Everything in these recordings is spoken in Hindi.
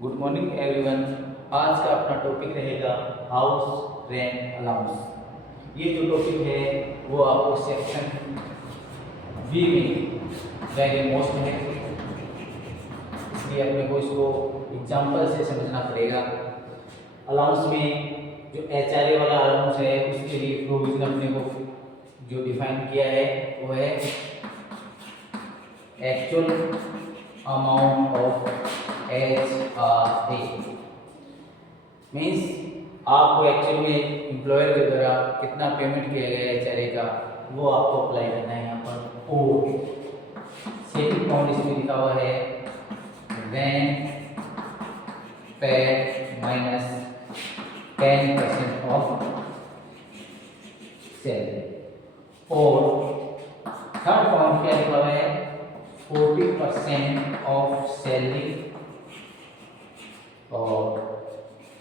Good morning everyone. आज का अपना टॉपिक रहेगा हाउस रेंट अलाउंस। ये जो टॉपिक है वो आपको सेक्शन बी में वेरी मोस्ट है, इसलिए अपने को इसको एग्जांपल से समझना पड़ेगा। अलाउंस में जो एचआरए वाला अलाउंस है उसके लिए प्रोविजन अपने को जो डिफाइन किया है वो है actual amount of HRA. Means आपको एक्चुअल में एम्प्लॉयर के द्वारा कितना पेमेंट किया गया है एचआरए का वो आपको अप्लाई करना है। यहाँ पर और सेकंड पॉइंट इसमें लिखा हुआ है rent paid minus 10% of salary. और थर्ड पॉइंट क्या लिखा हुआ है 40% ऑफ सैलरी और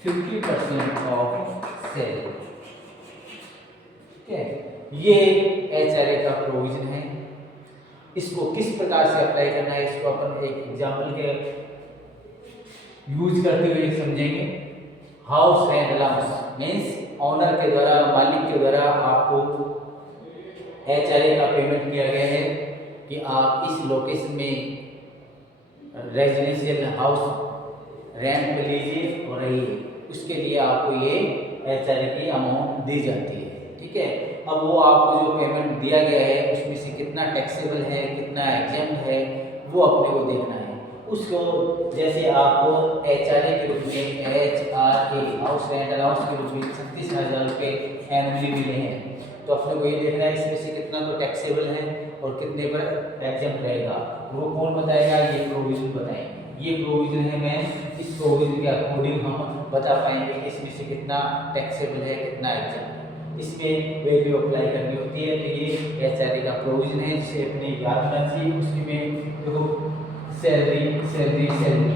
50% ऑफ सैलरी। ठीक है, ये एचआरए का प्रोविजन है। इसको किस प्रकार से अप्लाई करना है इसको अपन एक एग्जाम्पल के यूज करते हुए समझेंगे। House rent allowance means owner के द्वारा, मालिक के द्वारा आपको एचआरए का पेमेंट किया गया है कि आप इस लोकेशन में रेजिडेंशियल हाउस रेंट पे लीजिए और रहिए, उसके लिए आपको ये एचआरए की अमाउंट दी जाती है। ठीक है, अब वो आपको जो पेमेंट दिया गया है उसमें से कितना टैक्सेबल है, कितना एग्जेम्प्ट है, वो अपने को देखना है। उसको जैसे आपको एचआरए के रूप में एचआरए हाउस रेंट अलाउंस के रूप में 36,000 रुपये एनुअली मिले हैं, तो अपने को ये देखना है इसमें से कितना तो टैक्सेबल है और कितने पर एग्जेम्प्ट रहेगा। वो कौन बताएगा? ये प्रोविजन बताएंगे। ये प्रोविजन है, मैं इस प्रोविजन के अकॉर्डिंग हम बता पाएंगे कि इसमें से कितना टैक्सेबल है, कितना एग्जेम्प्ट है। इसमें वैल्यू अप्लाई करनी होती है। तो ये एचआरए का प्रोविजन है जिसे अपने याद रखना चाहिए। उसमें देखो सैलरी सैलरी सैलरी,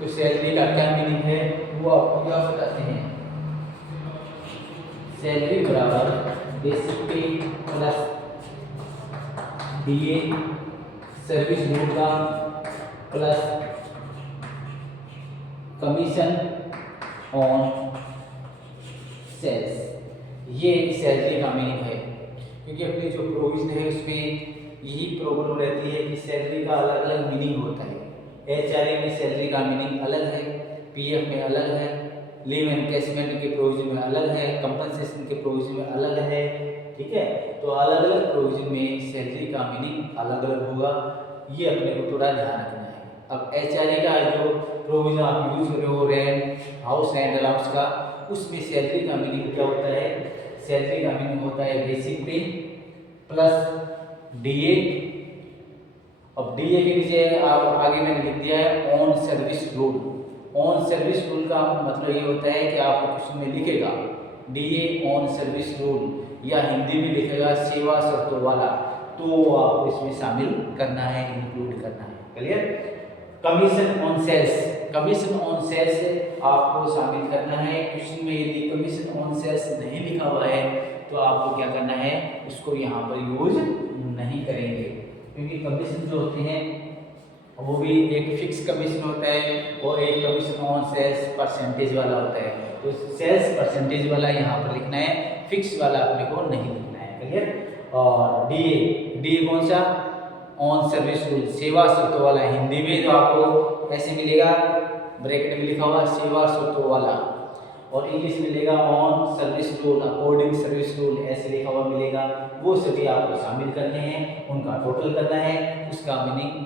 तो सैलरी का क्या मीनिंग है वो आपको क्या बताते हैं। सैलरी बराबर बेसिक पे प्लस डीए सर्विस रूल का प्लस कमीशन ऑन सेल्स। ये सैलरी का मीनिंग है, क्योंकि अपनी जो प्रोविजन है उसमें यही प्रॉब्लम रहती है कि सैलरी का अलग अलग मीनिंग होता है। एचआरए में सैलरी का मीनिंग अलग है, पीएफ में अलग है, लीव एनकैशमेंट के प्रोविजन में अलग है, कंपनसेशन के प्रोविजन में अलग है। ठीक है, तो अलग अलग प्रोविजन में सैलरी का मीनिंग अलग अलग होगा, ये अपने को थोड़ा ध्यान रखना है। अब एचआरए का जो प्रोविजन आप यूज कर रहे हो रेंट हाउस रेंट अलाउंस का, उसमें सैलरी का मीनिंग क्या होता है? सैलरी का मीनिंग होता है बेसिक पे प्लस डीए। अब डीए के नीचे आप आगे मैंने लिख दिया है on service rule. On service rule का मतलब ये होता है कि आपको क्वेश्चन में लिखेगा डीए ऑन सर्विस रूल, या हिंदी में लिखेगा सेवा शर्तों वाला, तो आपको इसमें शामिल करना है, इंक्लूड करना है। Clear? Commission on sales, commission on sales आपको शामिल करना है। क्वेश्चन में यदि कमीशन ऑन सेल्स नहीं लिखा हुआ है तो आपको क्या करना है, उसको यहाँ पर यूज नहीं करेंगे, क्योंकि कमीशन जो होते हैं वो भी एक फिक्स कमीशन होता है और एक कमीशन ऑन सेल्स परसेंटेज वाला होता है। तो सेल्स परसेंटेज वाला यहाँ पर लिखना है, फिक्स वाला अपने को नहीं लिखना है। क्लियर? और डीए, डीए कौन सा? ऑन सर्विस रूल, सेवा शर्तों वाला। हिंदी में जो आपको ऐसे मिलेगा ब्रैकेट में लिखा हुआ सेवा शर्तों वाला, और इंग्लिश में मिलेगा on service rule, according service rule ऐसे लिखा हुआ मिलेगा। वो सभी आपको शामिल करने हैं, उनका टोटल करना है, उसका मीनिंग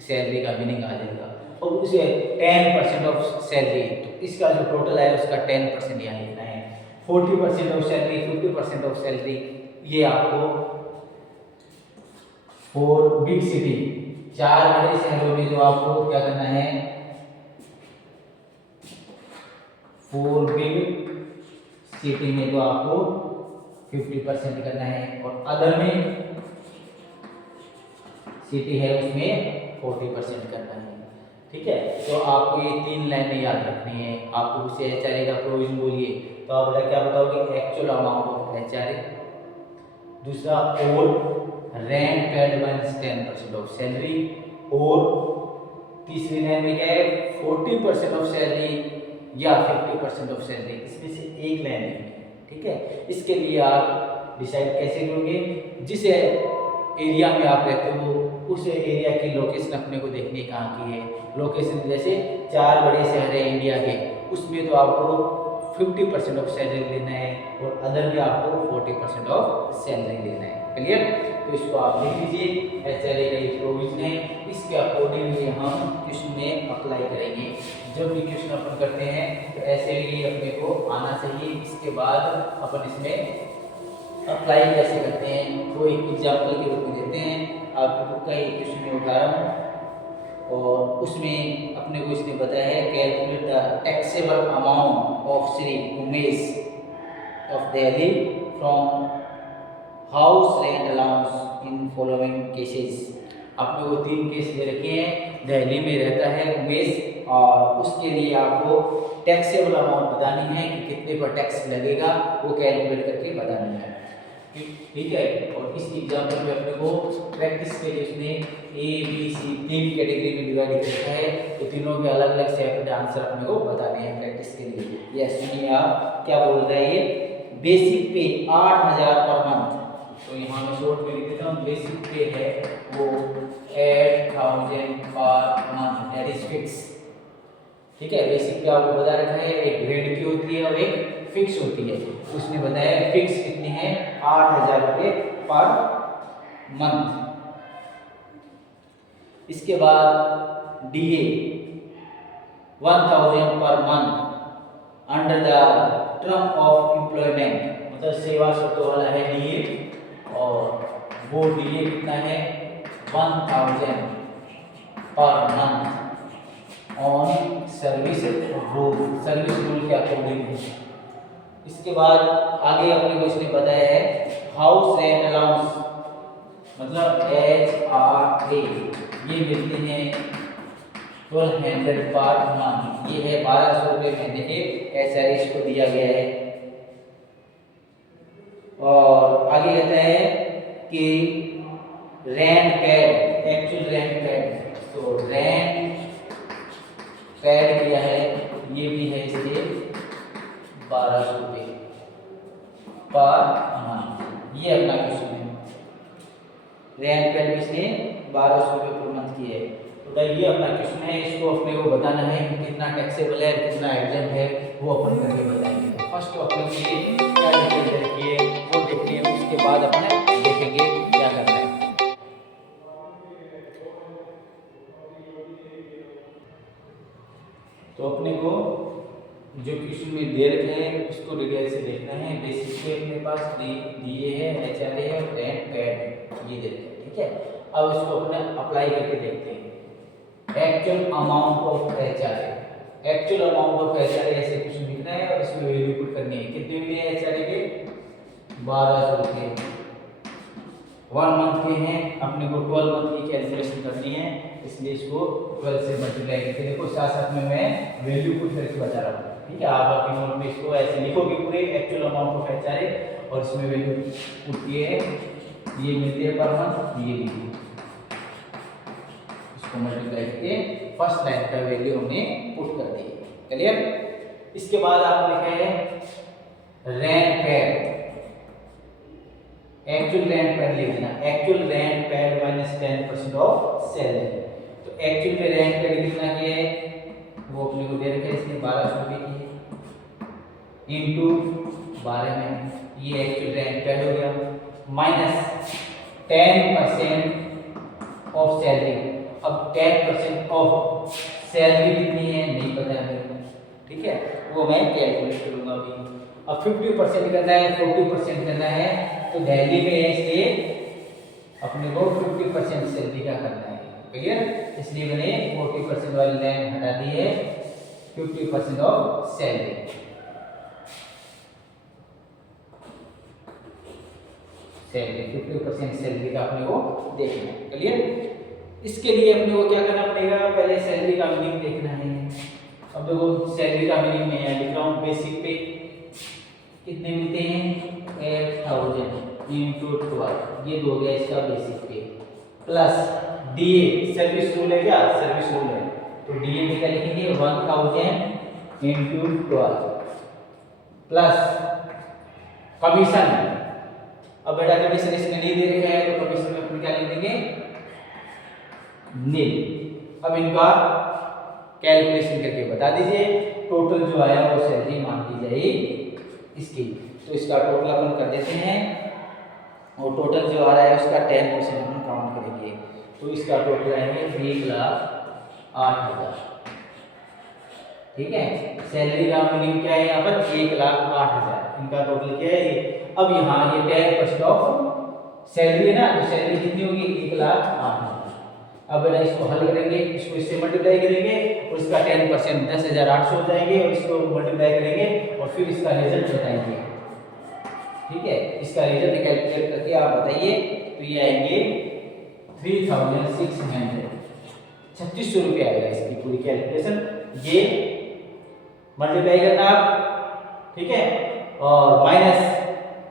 सैलरी का मीनिंग आ जाएगा। और उसे 10% ऑफ सैलरी, तो इसका जो टोटल है उसका 10% यहाँ लिखना है। 40% ऑफ सैलरी, 50% ऑफ सैलरी, ये आपको फॉर बिग सिटी, 4 बड़े शहरों में जो आपको क्या करना है, फॉर बिग सिटी में तो आपको 50% करना है, और अदर में सिटी है उसमें 40% करना है। ठीक है, तो आपको ये 3 लाइनें याद रखनी है। आपको उसे एचआरए का प्रोविजन बोलिए तो आप बेटा क्या बताओगे? Actual amount of HRA. दूसरा और rent paid minus 10% of salary, और तीसरी लाइन में क्या है 40% ऑफ सैलरी या 50% ऑफ सैलरी, इसमें से एक लाइन लिखनी है। ठीक है, इसके लिए आप डिसाइड कैसे करोगे, जिस एरिया में आप रहते हो उस एरिया की लोकेशन अपने को देखनी कहाँ की है। लोकेशन जैसे 4 बड़े शहर है इंडिया के, उसमें तो आपको 50% ऑफ सैलरी लेना है और अदर में आपको 40% ऑफ सैलरी लेना है। क्लियर? तो इसको आप लिख लीजिए, एचआरए का ये प्रोविजन है, इसके अकॉर्डिंगली हम क्वेश्चन में अप्लाई करेंगे। जब भी क्वेश्चन अपन करते हैं तो ऐसे ही अपने को आना चाहिए। इसके बाद अपन इसमें अप्लाई कैसे करते हैं वो एक एग्जाम्पल के रूप में देते हैं। आपकी बुक का एक क्वेश्चन में उठा रहा हूँ और उसमें अपने को इसने बताया है calculate the taxable amount of Shri Umesh of Delhi from house rent allowance in following cases. अपने को 3 केस दे रखे हैं। दिल्ली में रहता है उमेश और उसके लिए आपको टैक्सेबल अमाउंट बतानी है कि कितने पर टैक्स लगेगा, वो कैलकुलेट करके बतानी है। ठीक है, और इस एग्जाम्पल में अपने को प्रैक्टिस के लिए उसने ए बी सी 3 कैटेगरी में डिवाइड कर रखा है, तो तीनों के अलग अलग सेपरेट आंसर अपने को बताने हैं प्रैक्टिस के लिए। ये सुनिए आप क्या बोल रहा है। ये बेसिक पे 8000 पर मंथ, तो यहाँ मैं शॉर्ट में लिख देता हूँ। बेसिक पे है वो 8000 per month, that is fix. ठीक है, बेसिक पे आपको बता रखा है एक ग्रेड की होती है और एक फिक्स होती है। उसने बताया फिक्स कितनी है 8000 रुपये पर मंथ। इसके बाद DA 1000 per month under the term of employment, मतलब सेवा शब्द वाला है डीए, और वो डीए कितना है 1000 per month on service rule, service rule के अकॉर्डिंग है। इसके बाद आगे अपने को इसने बताया है हाउस रेंट अलाउंस, मतलब HRA, ये मिलते हैं 1200 पर मंथ, ये है 1200 रुपये महीने के HRA इसको दिया गया है। और आगे कहता है कि rent paid, actual rent paid, तो रेंट पेड किया है, ये भी है इसके 1200 रुपये पर मंथ। ये अपना क्वेश्चन है, रेंट पेड इसने 1200 रुपये पर मंथ की है। तो ये अपना क्वेश्चन है, इसको अपने को बताना है कि कितना टैक्सेबल है कितना एग्जाम है, वो अपन करके बताएंगे। तो फर्स्ट तो अपने लिए क्या डिटेल रखिए वो देखिए, उसके बाद अपने देखेंगे क्या करना है। तो अपने को जो क्वेश्चन में दे रखे हैं उसको डिटेल से देखना है। बेसिक पे अपने पास दिए है, HRA है, रेंट पेड ये दे रखे हैं। ठीक है, अब इसको अपने अप्लाई करके देखते हैं। Actual amount of HRA, actual amount of HRA ऐसे क्वेश्चन लिखना है और इसमें वैल्यू पुट करनी है। कितने मिले हैं HRA के 1200 रुपये, 1 मंथ के हैं, अपने को 12 मंथ की कैलकुलेशन करनी है, इसलिए इसको 12 से मल्टीप्लाई करके देखो। साथ साथ में मैं वैल्यू पुट करके बता रहा हूँ। ठीक है, आप अपनी नोट में इसको ऐसे लिखोगे पूरे एक्चुअल अमाउंट ऑफ HRA और इसमें वैल्यू पुट किए हैं, ये मिलते हैं पर मंथ, ये लिखिए, इसको मल्टीप्लाई करके फर्स्ट लाइन का वैल्यू हमने पुट कर दी। क्लियर? इसके बाद आप लिखे हैं rent paid, actual rent paid लिख देना, actual rent paid minus 10% of salary. तो एक्चुअल में रेंट पेड कितना की है वो अपने को दे रखे, इसमें 1200 रुपये की है, इंटू 12 में, ये एक्चुअल रेंट पेड हो गया, माइनस 10% ऑफ सैलरी। अब 10% ऑफ सैलरी कितनी है नहीं पता है मेरे को, ठीक है, वो मैं कैलकुलेट करूंगा अभी। अब 50% करना है, 40% करना है, तो दिल्ली में है इसलिए अपने को 50% सैलरी का करना है। क्लियर? इसलिए मैंने 40% वाली लाइन हटा दी है, 50% ऑफ सैलरी। सैलरी 50% सैलरी का अपने को देखना है। क्लियर? इसके लिए अपने को क्या करना पड़ेगा, पहले सैलरी का मीनिंग देखना है। अब देखो सैलरी का मीनिंग मैं यहाँ लिख रहा हूँ, बेसिक पे कितने मिलते हैं 8000 इंटू 12, ये हो गया इसका बेसिक पे, प्लस डीए सर्विस रूल है, क्या सर्विस रूल है, तो डीए में क्या लिखेंगे 1000 इंटू 12 प्लस कमीशन। अब बेटा कमीशन इसमें नहीं दे रखा है तो कमीशन में अपन क्या लिख देंगे नील। अब इनका कैलकुलेशन करके बता दीजिए टोटल जो आया वो सैलरी मान ली जाएगी इसकी। तो इसका टोटल अपन कर देते हैं और टोटल जो आ रहा है उसका 10% अपन काउंट करेंगे। तो इसका टोटल आएंगे 1,08,000। ठीक है, सैलरी का मीनिंग क्या है यहाँ पर 1,08,000 इनका टोटल क्या है ये। अब यहाँ ये 10% ऑफ सैलरी है ना, तो सैलरी कितनी होगी 1,08,000। अब बेटा इसको हल करेंगे, इसको इससे मल्टीप्लाई करेंगे और इसका 10% 10,800 हो जाएंगे और इसको मल्टीप्लाई करेंगे और फिर इसका रिजल्ट बताएंगे। ठीक है, इसका रिजल्ट कैलकुलेट करके आप बताइए। तो ये आएंगे 3,600 3600 रुपये आएगा इसकी पूरी कैलकुलेशन। ये मल्टीप्लाई करना आप, ठीक है, और माइनस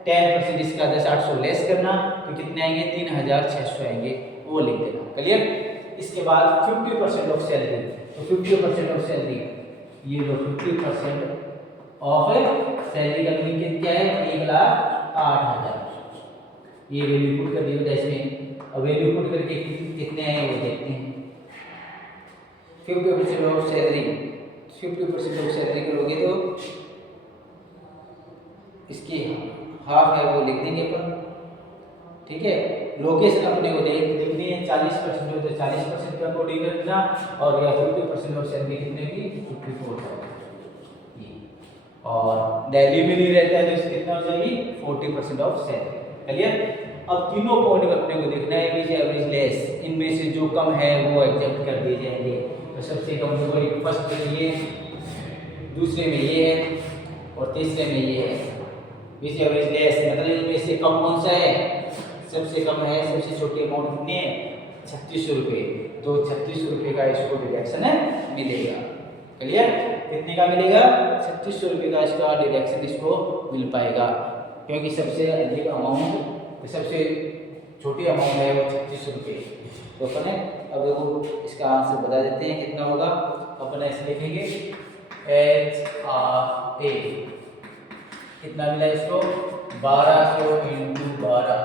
10% इसका 10,800 लेस करना तो कितने आएंगे 3,600 आएंगे, वो लिख देना। क्लियर। इसके बाद 50% ऑफ सैलरी, तो 50% ऑफ सैलरी ये लो 50% ऑफ सैलरी का मीनिंग क्या है 1,08,000। ये वैल्यू पुट कर दिया था इसमें। अब वैल्यू पुट करके कितने आए वो देखते हैं। 50% ऑफ सैलरी, 50% ऑफ सैलरी करोगे तो इसकी हाफ है वो लिख देंगे अपन। ठीक है, लोकेशन अपने को देखनी है 40% हो तो 40% का कोडिंग करना और या 50% ऑफ सैलरी कितने की 54,000 और दिल्ली में नहीं रहता है तो इसकी कितना हो जाएगी 40% ऑफ सैलरी। क्लियर। अब तीनों पॉइंट अपने को देखना है कि एवरेज लेस, इनमें से जो कम है वो एग्जेप्ट कर दिए जाएंगे। तो सबसे कम जो फर्स्ट में ये, दूसरे में ये है और तीसरे में ये है। विच एवरेज लेस मतलब इनमें से कम कौन सा है, सबसे कम है, सबसे छोटी अमाउंट कितनी है 3600 रुपये। तो 3600 रुपये का इसको डिडक्शन मिलेगा। क्लियर। कितने का मिलेगा 3600 रुपये का इसका डिडक्शन इसको मिल पाएगा क्योंकि सबसे अधिक अमाउंट, सबसे छोटी अमाउंट है वो 3600 रुपये। तो अपन अब देखो इसका आंसर बता देते हैं कितना होगा। अपन ऐसे लिखेंगे HRA कितना मिला इसको 1200 इंटू 12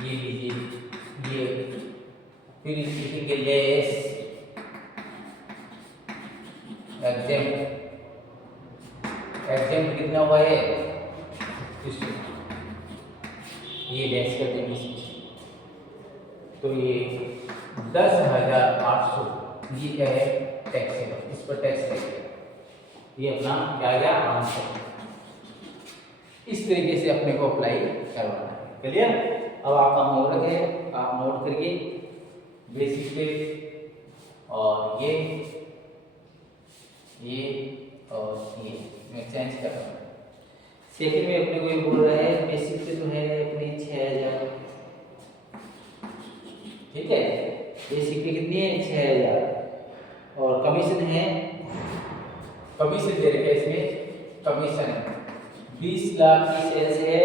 ये लीजिए ये, फिर लिखेंगे लेस एग्जेम्प्ट, एग्जेम्प्ट कितना हुआ है ये लेस कर देंगे इसमें। तो ये 10,800 ये क्या है टैक्सेबल, इस पर टैक्स लगेगा। ये अपना क्या गया आंसर। इस तरीके से अपने को अप्लाई करवाना है। क्लियर। अब आपका होमवर्क है, आप नोट करिए बेसिक पे और ये और ये मैं चेंज कर रहा हूँ। सेकंड में अपने को ये बोल रहा है बेसिक पे तो है अपनी 6,000। ठीक है, बेसिक पे कितनी है 6,000 और कमीशन है, कमीशन दे रखे इसमें कमीशन 20 लाख की सेल्स है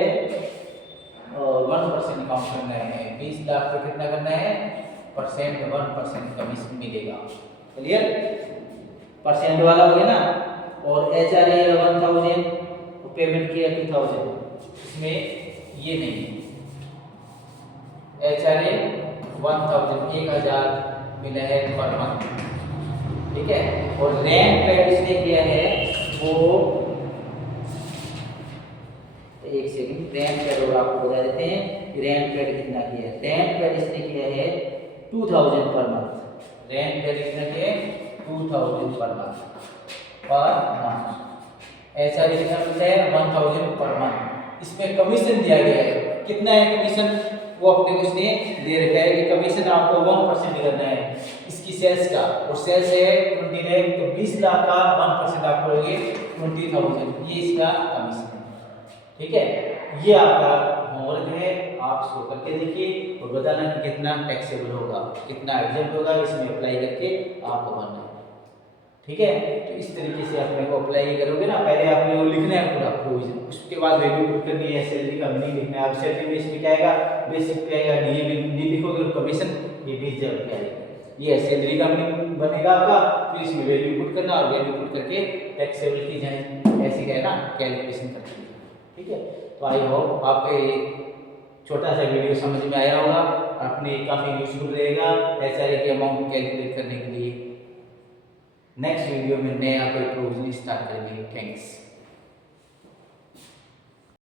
और 1% काउंट करना है। 20 लाख पे कितना करना है परसेंट 1% कमीशन मिलेगा। क्लियर। परसेंट वाला हो गया ना। और HRA 1000 पेमेंट किया 2000, इसमें ये नहीं HRA 1000 मिला है पर मंथ। ठीक है, और रेंट पे इसने किया है वो एक सेकंड, रेंट पेड आपको बता देते हैं रेंट पेड कितना किया है। रेंट पेड इसने किया है 2000 पर मंथ। रेंट पेड कितना किया है 2000 पर मंथ HRA कितना मिलता है 1000 पर मंथ। इसमें कमीशन दिया गया है, कितना है कमीशन वो अपने को इसने दे रखा है कि कमीशन आपको 1% करना है इसकी सेल्स का, और सेल्स है 20 लाख तो 20 लाख का 1% आपको लोगे 20,000, ये इसका कमीशन है। ठीक है, ये आपका होमवर्क है, आप इसको करके देखिए और बताना कि कितना टैक्सेबल होगा, कितना एग्जेम्प्ट होगा, इसमें अप्लाई करके आपको बनना है। ठीक है, तो इस तरीके से अपने को अप्लाई करोगे ना, पहले आपने वो लिखना है पूरा प्रोविजन, उसके बाद वैल्यू पुट करनी है, सैलरी का मीनिंग लिखना है। अब सैलरी में इसमें क्या आएगा बेसिक पे आएगा, डीए में डी लिखोगे और कमीशन ये 20,000 रुपये आएगा। ये सैलरी का मीनिंग बनेगा आपका, फिर इसमें वैल्यू पुट करना और वैल्यू पुट करके टैक्सेबल की जाए, ऐसी है ना कैलकुलेशन करते हैं। ठीक है, तो आई होप आपको ये छोटा सा वीडियो समझ में आया होगा, अपने काफ़ी यूजफुल रहेगा एचआरए के अमाउंट कैलकुलेट करने के लिए। नेक्स्ट वीडियो में नया कोई प्रोविजन स्टार्ट करेंगे। थैंक्स।